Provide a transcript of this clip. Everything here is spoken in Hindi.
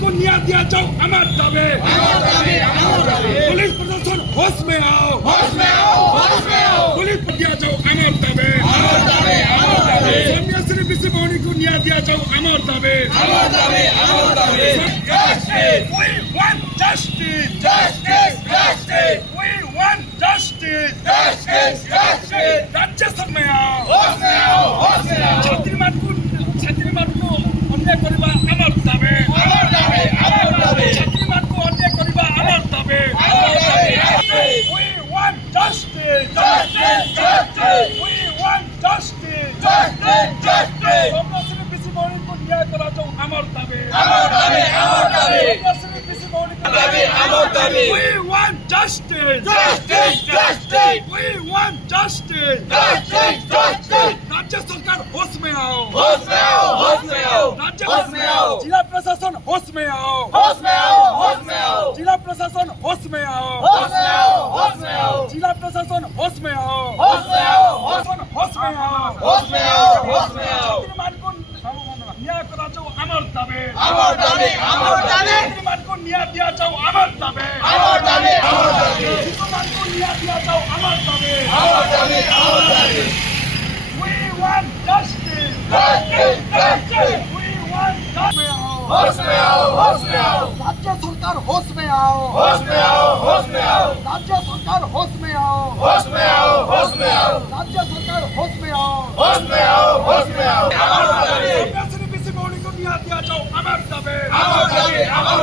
को न्याय दिया जाओ, अमर दावे। पुलिस प्रशासन होश में आओ, होश में आओ, होश में आओ। पुलिस को दिया जाओ, अमर दावे। सन्यासी बिसी मौनी को न्याय दिया जाओ, अमर दावे। We want justice, justice, justice. We want justice, justice, justice. राज्य सब में आओ, होश में आओ, होश में आओ। छात्री मान को अन्याय करिबा अमर दावे, अमर दावे, अमर दावे। छात्री मान को अन्याय करिबा अमर दावे, अमर दावे। We want justice, justice, justice. We want justice, justice, justice. सन्यासी बिसी मौनी को न्याय करा जाओ, अमर दावे, अमर दावे, अमर दावे। सन्यासी बिसी मौनी को दावे, अमर दावे। We want justice, justice, justice. We want justice, justice, justice. राज्य सरकार होश में आओ, होश में आओ, होश में आओ। राज्य होश में आओ। जिला प्रशासन होश में आओ, होश में आओ, होश में आओ। जिला प्रशासन होश में आओ, होश में आओ, होश में आओ। जिला प्रशासन होश में आओ, होश में आओ, होश में आओ, होश में आओ, होश में आओ। मान को न्याय करा जाओ, अमर दावे, अमर दावे, अमर दावे। मान को न्याय दिया जाओ, अमर दावे, अमर दावे, अमर दावे। मान को न्याय दिया जाओ, अमर दावे, अमर दावे, अमर दावे। We want justice, justice, justice. We want justice. होश में आओ, होश में आओ। राज्य सरकार होश में आओ, होश में आओ, होश में आओ। राज्य सरकार होश में आओ, होश में आओ, होश में आओ। राज्य सरकार होश में आओ, होश में आओ, होश में आओ। अमर दावे। सन्यासी बिसी मौनी को न्याय दिया जाओ, अमर दावे, अमर दावे, अमर